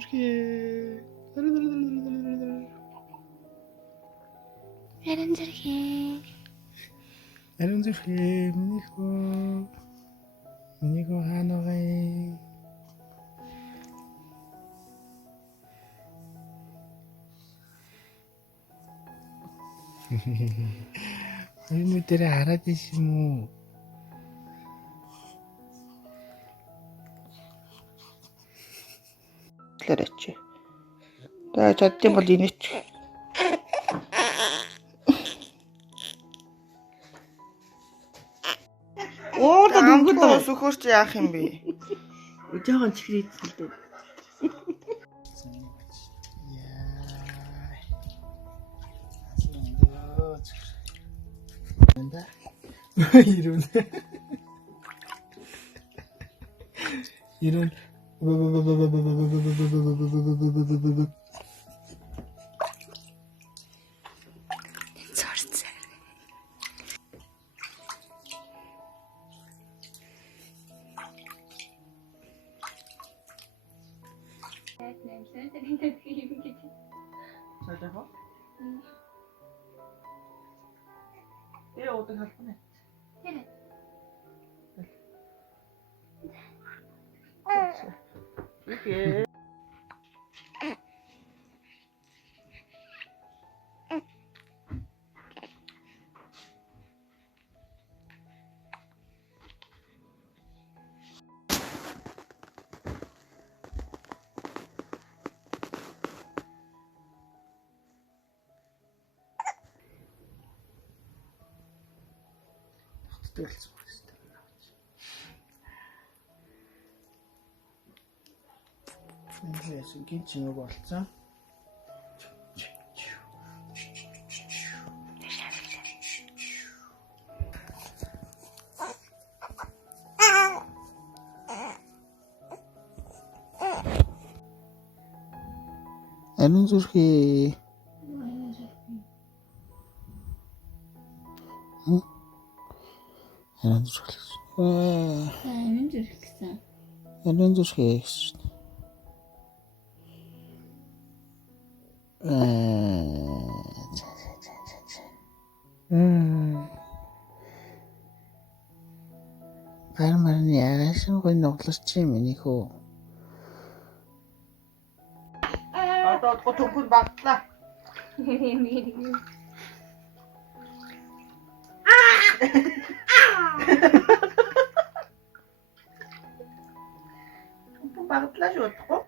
줄게. Яран зэрэг. Яран 줄게. 미니고 하나가이. 얼물들을 알아듯이 뭐. Klaretje. Daar zat je maar die niet. Orada дөнгөд сөхөрч яах юм бэ? Жохон чихрийдсэн дээ. 이런 이런 Цорцоо. За жаа. Тэгээ удаг халбана. Тэр. Окей. Тэгэл зүгээс. fungerer гинч нэг болцсон. Анин зүрхээ. Анин зүрхээ. Амин зэрэг гэсэн. Анин зүрхээ. Бармарны яасан гой ноглосч юм миний хөө. Одоо төгөнд багтлаа. Багтлаа шүү удахгүй.